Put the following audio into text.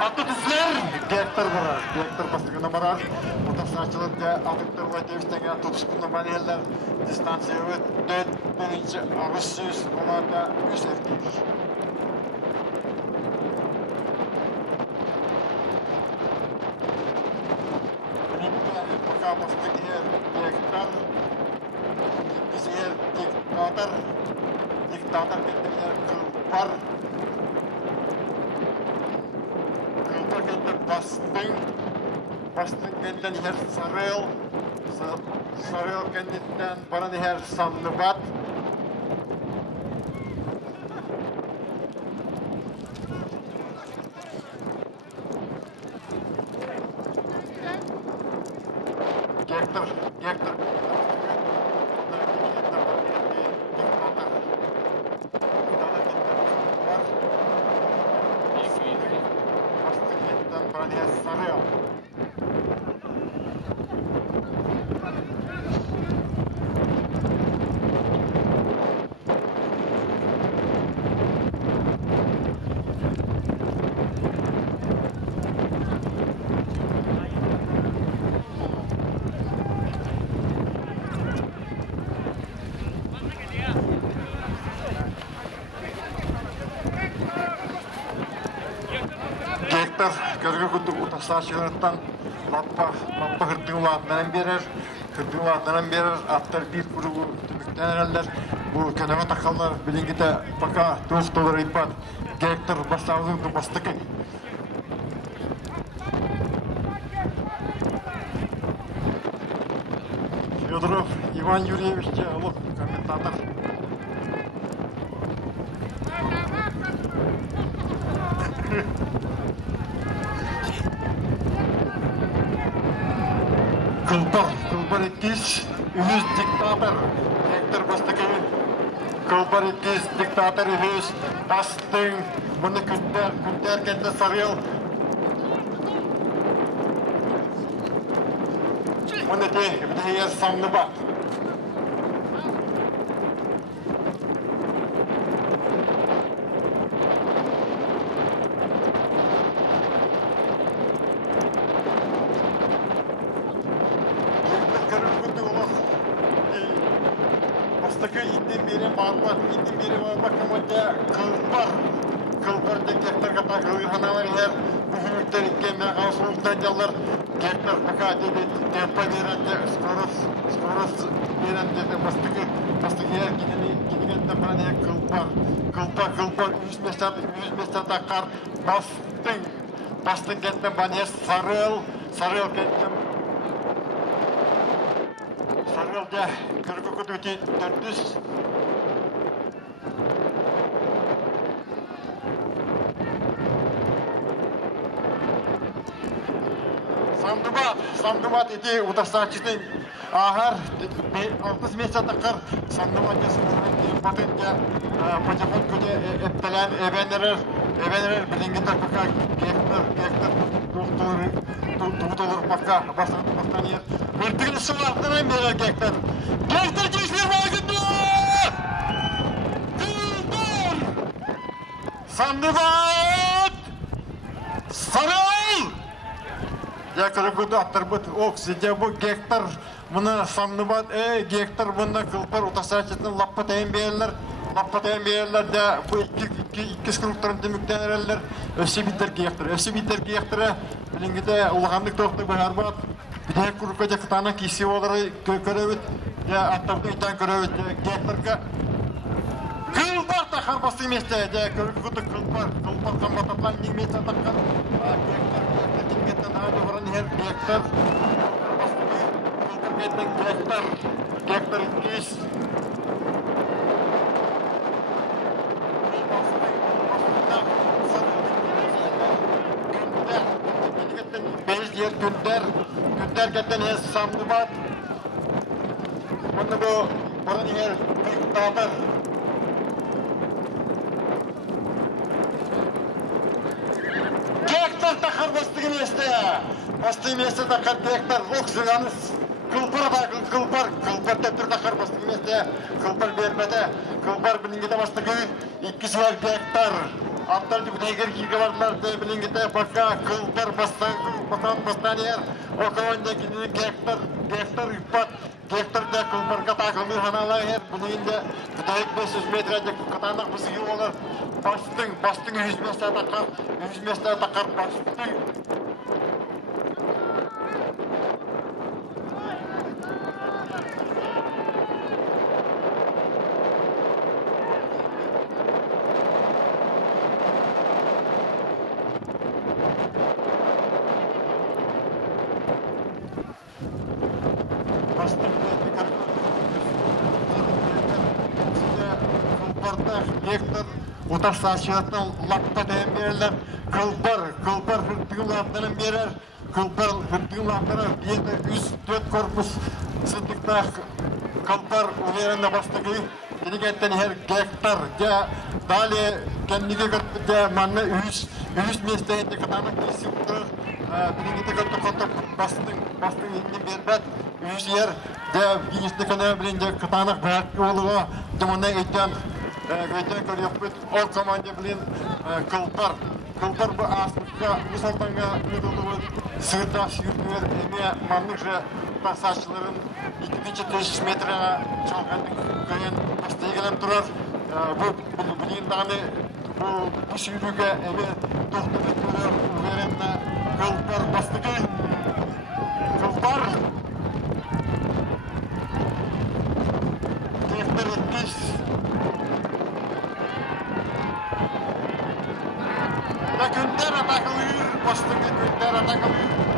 Atı tüzler, direktör barar, direktör bastığına barar. Burada saçılıkta adıktır ve devişten tutuşkunla maneller distansiya ve 4 Ağustos olanda 3 erkek. Пока постыгне диктатор, диктатор кеткендер кылпар, кылпар кетті бастың кенден хер сарыл кендеттен баран хер Сандыбат. Гектор. Гектор, közgü күндік ұтасла шығырыттан лаппа хырдыңлатынан берер, аттар бір күрігі түміктен әрелдер. Бұл көнеме тақалар білінгіде бақа тұқтолар ипат. Гектор бастауызыңды бастықы. Федоров Иван Юрьевичке ұлық комментатор. Кылпар иккис, үз диктатор, Гектор бастығы. Кылпар иккис, диктатор үз, бастың, бұны күндер кенде сарыл. Мұны де, бұны Сандыбат. Бастықы инден бері барбақ команда Кылпар де Гекторға тағылы ғаналар ер, бүхіміктер иккен мәға сұлықтан жалар. Гектор бұқа деді темпа беренде, скорост беренде бастығы ер кенегенде бірін ер Кылпар 100 метр таққар бастың кенттен бәне сарыл кенттен Сарылда кыргы күдіті 400. Сандыбат еде ұдастағычының ағар 60 метр таққар Сандыбат есімінің патентте патефон көде әптелән әбәнерер білінгендер бақа Гектор туғдолыр бақа бастан ер. Мертігіні сұлақтырын берер Гектор. Гектор кешілер бағынды! Кылпар! Сандыбат! Сарыл! Якыры күді аттар бұд, сиде бұл Гектор, мұны Сандыбат, Гектор бұнда Кылпар ұтасачетін лаппа тәйін бейелер де бұл иккіз күріктірін деміктен әрелер. Өсі биттер Гекторы, білінгіде ұлғандық тоқтың бағар бат. Бидек күрікке де қытана кесі олары көрөбіт, аттарды үйтен көрөбіт, Гекторға. Кылпар тақар басы еместе, көрікі күді Кылпар қамбататқан немесе таққан. Гектор кенгеттен ағы бұрын ер Гектор. Гектор кес. Күндер кеттен ес Сандыбат. Мұны бұрын ер диктатор. Гектор тақар бастығын есте. Бастығын есте тақар Гектор. Оқсығаныз. Кылпар тәптір тақар бастығын есте. Кылпар бермеді. Кылпар білінгеде бастығы. 2 Гектор. Atlar bu neger ki varlar da bilingite baka kıldır bastan yer. O kavanda gidin gektar ipat gektar da kıldır katakılır hanalar her bilinginde gidayık 500 metrede katanak bızığı olur. Bastın 100 metre takar 100 metre takar bastın. Гектар утасачылатын лапта дәм берілер. Кылпар хұрттығылардан берер. Кылпар хұрттығылардан беті 3-4 корпус сындықта кылпар уверенде бастығы. Денегеттен her гектар. Далее кәмнеге кірті манны 3 местейінде катанық кесіп тұрыр. Денегетті кірті бастың еңден бербәт. 100 ер. Бейісті кәне білінде катанық бәткі олуға. Демонна өйттен Гайдан көрөппүт ол команде билен кылпар бу астыкка мисалтанга үдүлүбүт сырда сүйүрдүр эме маннык же пассажчыларын 2-3 метрга чалгандык көйөн бастыгылам турар бу билен дагы бу сүйүрүгө эме токтоп көрөр уверенна кылпар бастыгы кылпар Gündere takılıyor, bastığın gündere takılıyor.